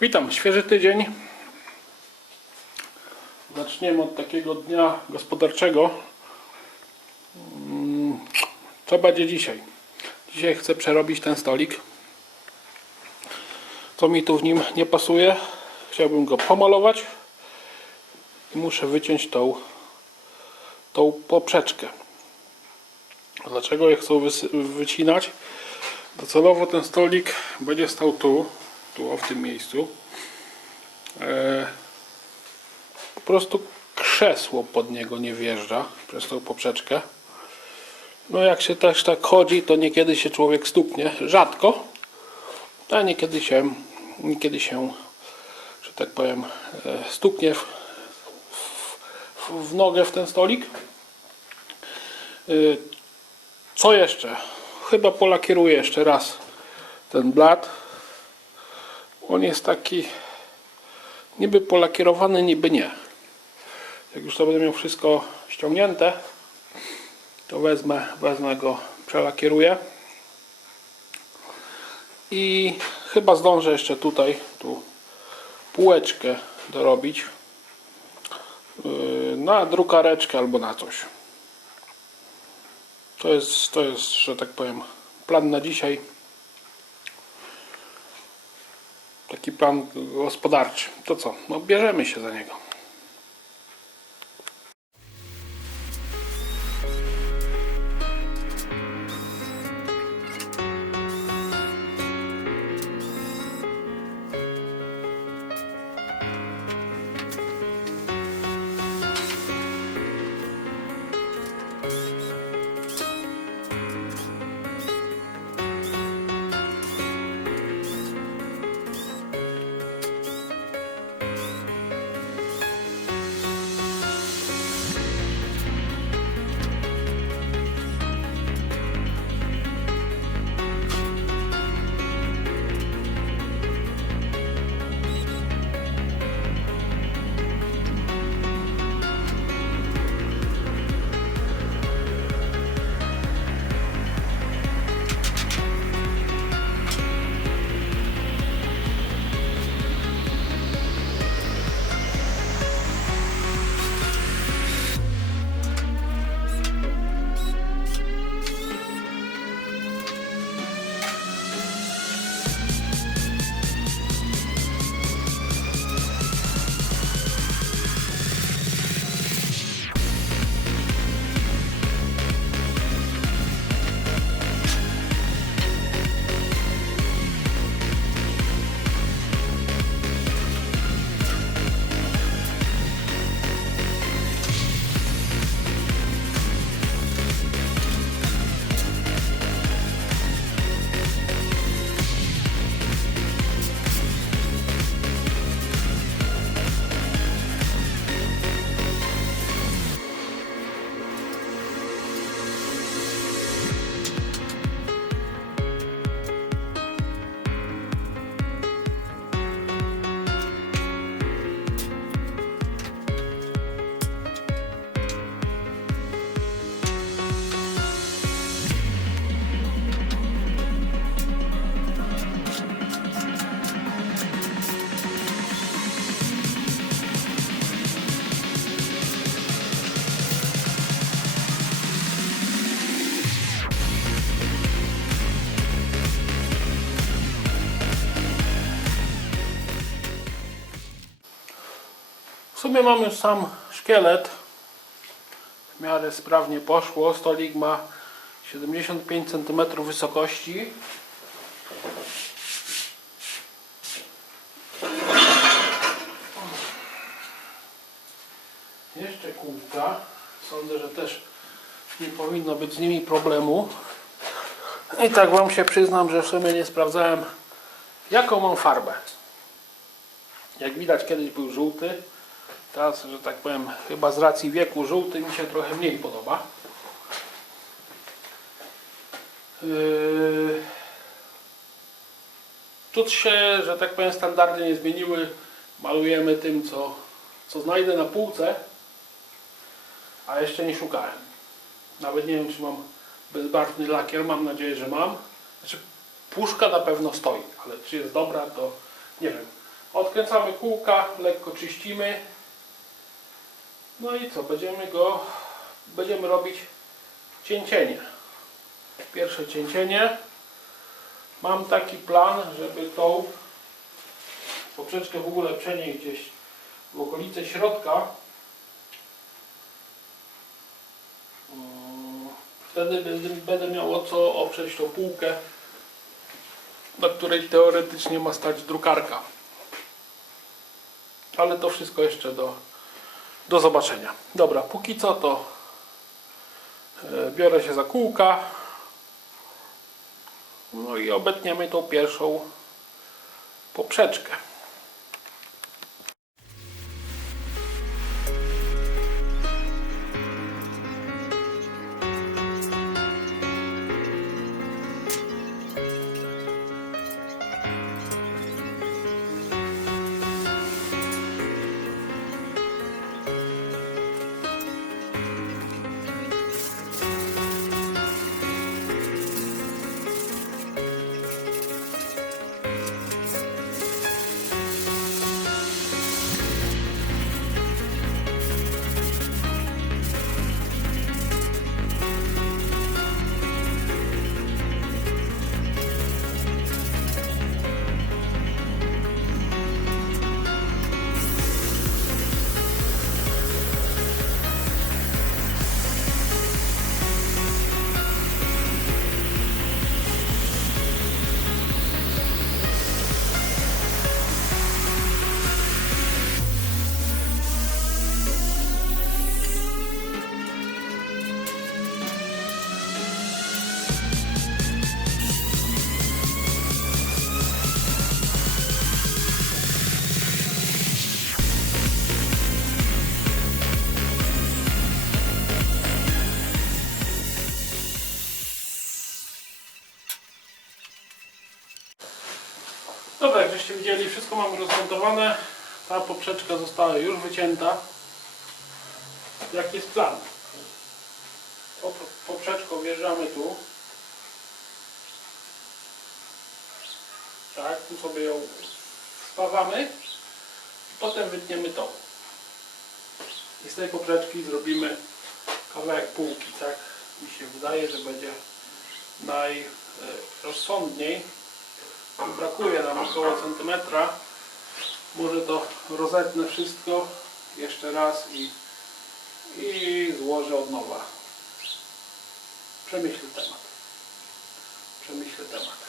Witam, świeży tydzień. Zaczniemy od takiego dnia gospodarczego. Mm, Co będzie dzisiaj? Dzisiaj chcę przerobić ten stolik. Co mi tu w nim nie pasuje? Chciałbym go pomalować i muszę wyciąć tą, tą poprzeczkę. Dlaczego je chcę wycinać? Docelowo ten stolik będzie stał tu, tu o w tym miejscu. E, po prostu krzesło pod niego nie wjeżdża przez tą poprzeczkę. No jak się też tak chodzi, to niekiedy się człowiek stuknie, rzadko, a niekiedy się, niekiedy się, że tak powiem, e, stuknie w, w, w nogę w ten stolik. Y, Co jeszcze? Chyba polakieruję jeszcze raz ten blat. On jest taki niby polakierowany, niby nie. Jak już to będę miał wszystko ściągnięte, to wezmę, wezmę go, przelakieruję. I chyba zdążę jeszcze tutaj tu półeczkę dorobić yy, na drukareczkę albo na coś. To jest, to jest, że tak powiem, plan na dzisiaj. Taki plan gospodarczy. To co? No bierzemy się za niego. Sumie mamy sam szkielet. W miarę sprawnie poszło. Stolik ma 75 cm wysokości. Jeszcze kółka. Sądzę, że też nie powinno być z nimi problemu. I tak Wam się przyznam, że w sumie nie sprawdzałem jaką mam farbę. Jak widać kiedyś był żółty. Teraz, że tak powiem, chyba z racji wieku żółty mi się trochę mniej podoba. Yy... Tu się, że tak powiem, standardy nie zmieniły. Malujemy tym, co, co znajdę na półce. A jeszcze nie szukałem. Nawet nie wiem, czy mam bezbarwny lakier. Mam nadzieję, że mam. Znaczy, puszka na pewno stoi, ale czy jest dobra, to nie wiem. Odkręcamy kółka, lekko czyścimy. No i co, będziemy go, będziemy robić cięcienie. Pierwsze cięcienie. Mam taki plan, żeby tą poprzeczkę w ogóle przenieść gdzieś w okolice środka. Mm, Wtedy będę, miał o co oprzeć tą półkę, na której teoretycznie ma stać drukarka. Ale to wszystko jeszcze do, do zobaczenia. Dobra, póki co to e, biorę się za kółka. No i obetniemy tą pierwszą poprzeczkę. Widzieli, wszystko mam rozmontowane. Ta poprzeczka została już wycięta. Jaki jest plan? Po- Poprzeczką wjeżdżamy tu. Tak, tu sobie ją spawamy. Potem wytniemy tą. I z tej poprzeczki zrobimy kawałek półki, tak? Mi się wydaje, że będzie najrozsądniej. Brakuje nam około centymetra. Może to rozetnę wszystko jeszcze raz i, i złożę od nowa. Przemyślę temat. Przemyślę temat.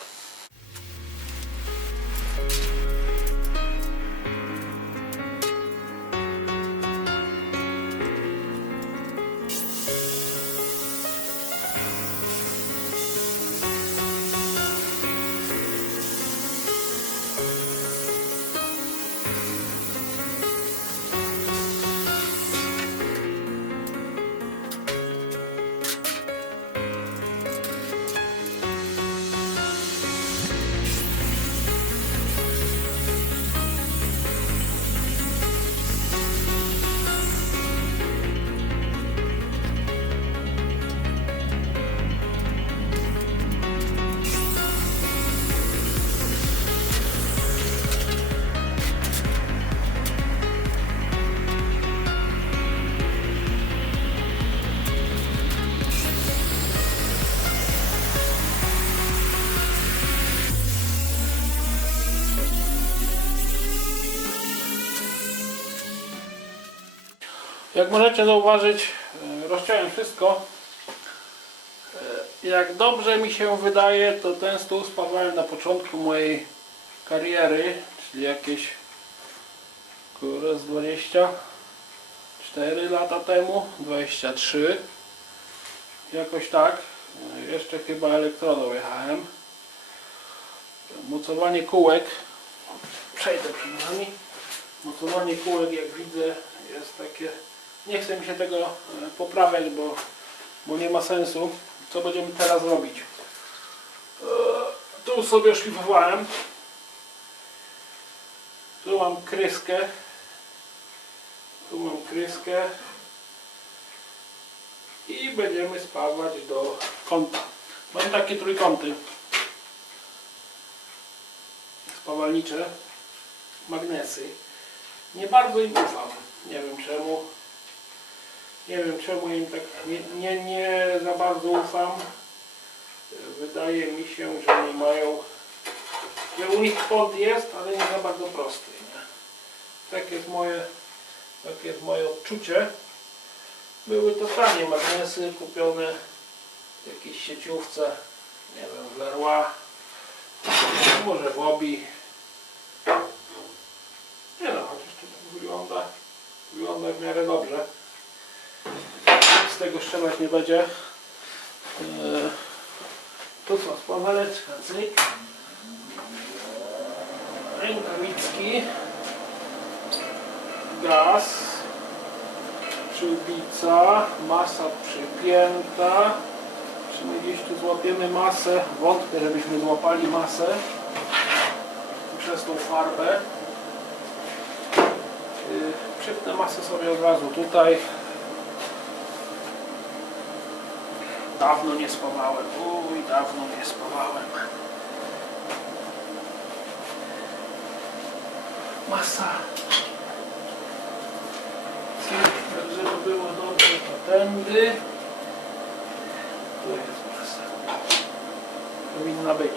Jak możecie zauważyć, e, rozciąłem wszystko. E, Jak dobrze mi się wydaje, to ten stół spawałem na początku mojej kariery, czyli jakieś kurde, z 24 lata temu, 23. Jakoś tak. E, Jeszcze chyba elektrodą jechałem. Mocowanie kółek. Przejdę przed nami. Mocowanie kółek, jak widzę, jest takie. Nie chcę mi się tego e, poprawiać, bo, bo nie ma sensu. Co będziemy teraz robić? E, Tu sobie szlifowałem. Tu mam kryskę. Tu mam kryskę. I będziemy spawać do kąta. Mam takie trójkąty spawalnicze. magnesy. Nie bardzo im ufam. Nie wiem czemu. Nie wiem czemu im tak nie, nie, nie za bardzo ufam. Wydaje mi się, że nie mają, że u nich kąt jest, ale nie za bardzo prosty. Nie? Tak jest moje, takie jest moje odczucie. Były to tanie magnesy kupione w jakiejś sieciówce, nie wiem, w Leroy, może w Obi. Nie no, chociaż to tak wygląda, wygląda w miarę dobrze. Z tego strzelać nie będzie. Eee, Tu co, spawaleczka, cyk. Rękawicki. Gaz. Przyłbica. Masa przypięta. Czy my gdzieś tu złapiemy masę? Wątpię, żebyśmy złapali masę przez tą farbę. Yy, Przypnę masę sobie od razu tutaj. Dawno nie spawałem. Uj, dawno nie spawałem. Masa. Cyk, tak żeby było dobrze, to tędy. Tu jest masa. Powinna być.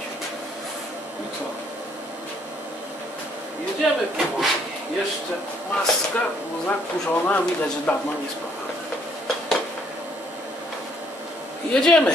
I co? Jedziemy powoli. Jeszcze maska zakurzona. Widać, że dawno nie spawałem. Jedziemy.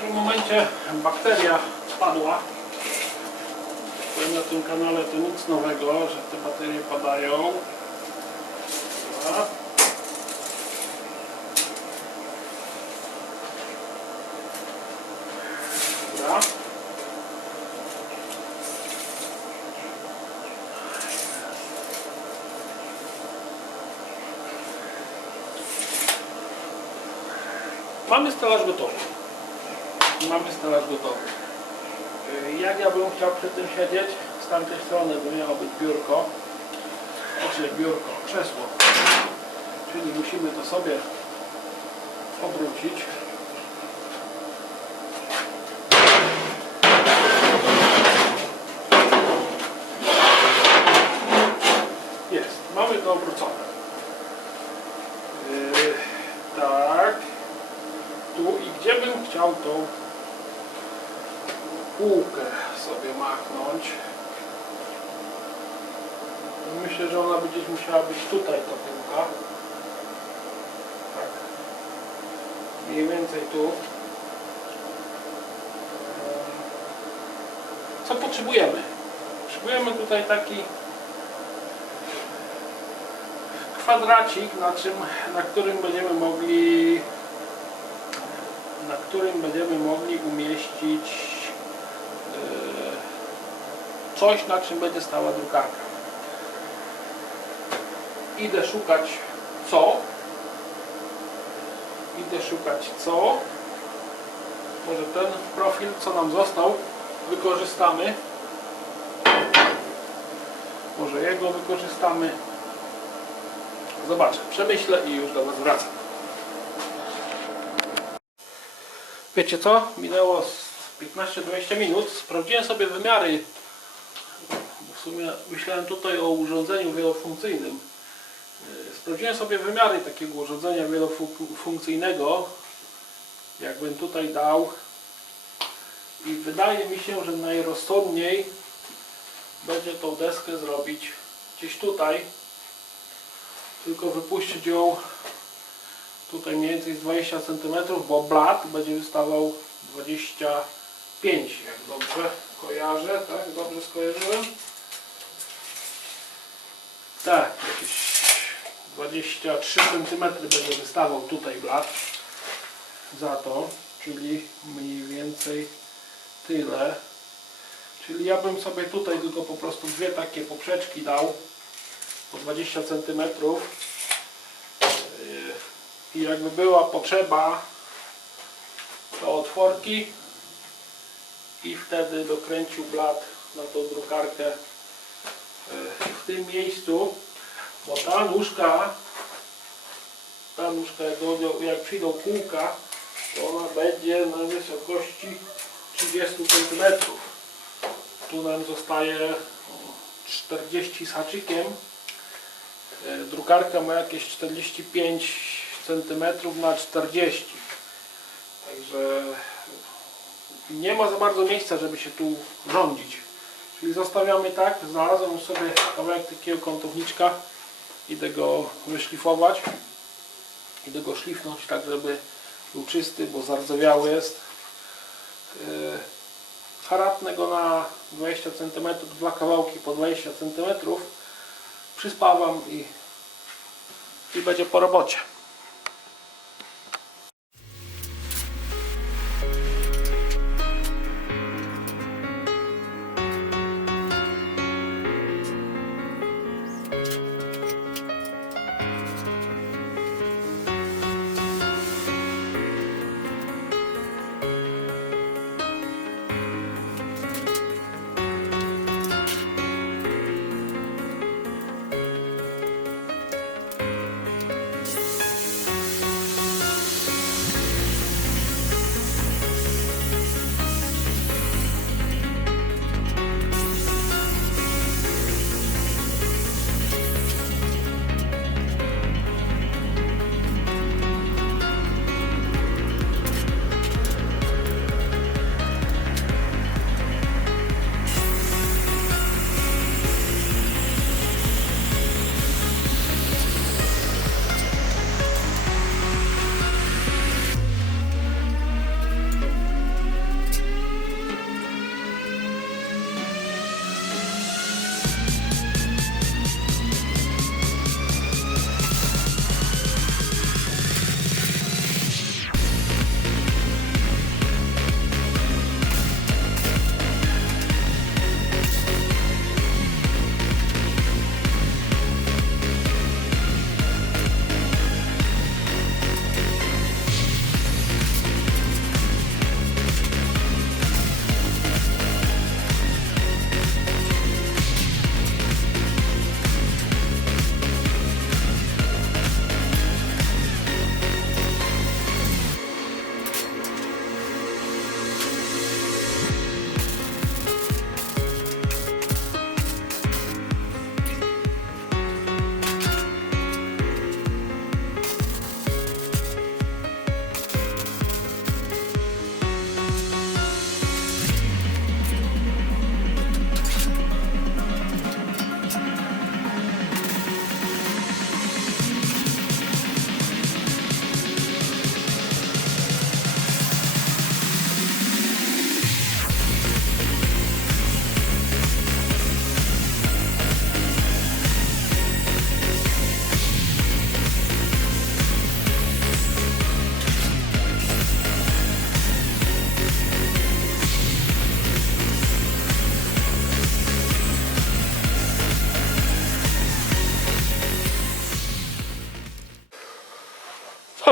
Którym momencie bakteria spadła. Na tym kanale to nic nowego, że te baterie padają. Dobra. Dobra. Mamy stelaż gotowy. Mamy stelaż gotowy. Jak ja bym chciał przy tym siedzieć, z tamtej strony by miało być biurko. Znaczy biurko, krzesło. Czyli musimy to sobie obrócić. Jest, mamy to obrócone. Yy, tak. Tu i gdzie bym chciał tą półkę sobie machnąć. Myślę, że ona by gdzieś musiała być tutaj ta półka. Tak. mniej więcej tu. Co potrzebujemy? Potrzebujemy tutaj taki kwadracik, na, czym, na którym będziemy mogli na którym będziemy mogli umieścić coś, na czym będzie stała drukarka. Idę szukać co. Idę szukać co. Może ten profil, co nam został, wykorzystamy. Może jego wykorzystamy. Zobaczę, przemyślę i już do Was wracam. Wiecie co? Minęło z 15-20 minut. Sprawdziłem sobie wymiary. W sumie myślałem tutaj o urządzeniu wielofunkcyjnym. Yy, Sprawdziłem sobie wymiary takiego urządzenia wielofunkcyjnego. Jakbym tutaj dał. I wydaje mi się, że najrozsądniej będzie tą deskę zrobić gdzieś tutaj. Tylko wypuścić ją tutaj mniej więcej z 20 cm, bo blat będzie wystawał 25, jak dobrze kojarzę, tak? Dobrze skojarzyłem? Tak, jakieś 23 cm będzie wystawał tutaj blat za to, czyli mniej więcej tyle. Czyli ja bym sobie tutaj tylko po prostu dwie takie poprzeczki dał po 20 cm i jakby była potrzeba to otworki i wtedy dokręcił blat na tą drukarkę w tym miejscu bo ta nóżka ta nóżka jak, przyjdą kółka to ona będzie na wysokości 30 cm tu nam zostaje o, 40 z haczykiem. E, drukarka ma jakieś 45 cm na 40 także nie ma za bardzo miejsca żeby się tu rządzić czyli zostawiamy tak, znalazłem sobie kawałek takiego kątowniczka. Idę go wyszlifować. Idę go szlifnąć tak żeby był czysty, bo zardzewiały jest. Yy, haratnę go na 20 cm, dwa kawałki po 20 cm przyspawam i, i będzie po robocie.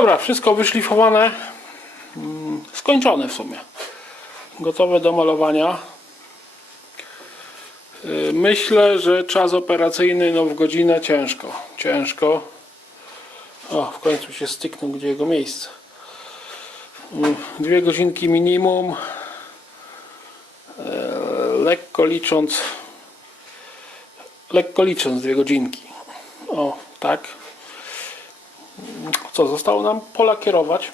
Dobra, wszystko wyszlifowane. Mm, Skończone w sumie. Gotowe do malowania. Y, Myślę, że czas operacyjny no w godzinę ciężko. Ciężko. O, w końcu się styknął, gdzie jego miejsce. Mm, Dwie godzinki minimum. E, Lekko licząc. Lekko licząc dwie godzinki. O, tak. Co, zostało nam polakierować.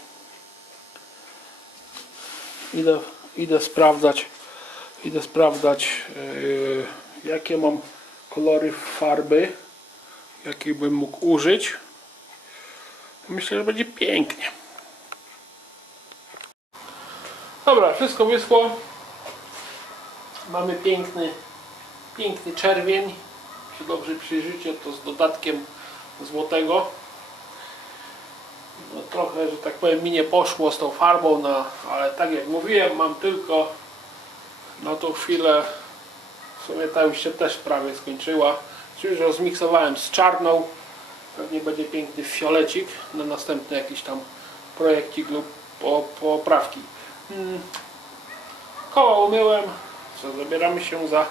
Idę, idę sprawdzać, idę sprawdzać, yy, jakie mam kolory farby, jakiej bym mógł użyć. Myślę, że będzie pięknie. Dobra, wszystko wyschło. Mamy piękny, piękny czerwień. Jeśli dobrze przyjrzycie, to z dodatkiem złotego. No, trochę, że tak powiem, mi nie poszło z tą farbą, no, ale tak jak mówiłem, mam tylko na tą chwilę, w sumie ta już się też prawie skończyła. Czyli, że zmiksowałem z czarną, pewnie będzie piękny fiolecik na następny jakiś tam projekcik lub po, poprawki. Hmm. Koła umyłem, co zabieramy się za,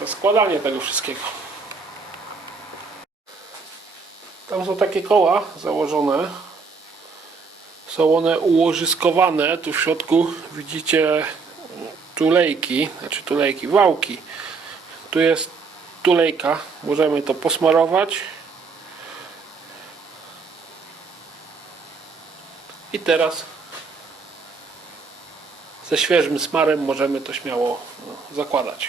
za składanie tego wszystkiego. Tam są takie koła założone. Są one ułożyskowane. Tu w środku widzicie tulejki, znaczy tulejki, wałki. Tu jest tulejka. Możemy to posmarować. I teraz ze świeżym smarem możemy to śmiało zakładać.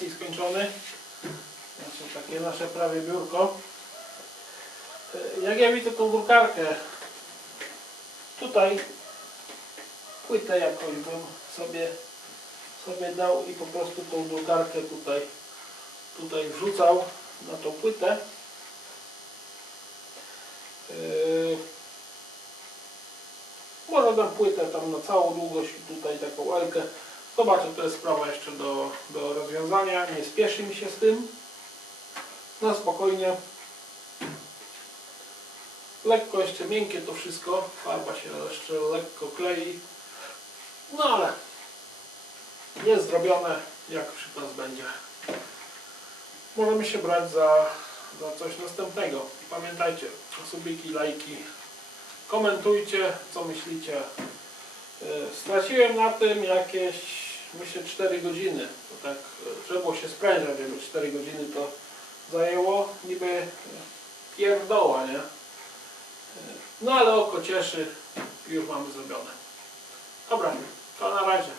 Renowacji skończony. Znaczy takie nasze prawie biurko. E, Jak ja widzę tą drukarkę, tutaj płytę jakąś bym sobie, sobie dał i po prostu tą drukarkę tutaj, tutaj wrzucał na tą płytę. Yy, może dam płytę tam na całą długość tutaj taką elkę. Zobaczę, to jest sprawa jeszcze do, do rozwiązania. Nie spieszy mi się z tym. Na spokojnie. Lekko jeszcze miękkie to wszystko. Farba się jeszcze lekko klei. No ale jest zrobione jak przy nas będzie. Możemy się brać za, za coś następnego. Pamiętajcie, subiki, lajki, komentujcie, co myślicie. E, Straciłem na tym jakieś, myślę, 4 godziny. To tak e, trzeba było się sprężać, żeby 4 godziny to zajęło. Niby e, pierdoła, nie? E, No ale oko cieszy i już mamy zrobione. Dobra, to na razie.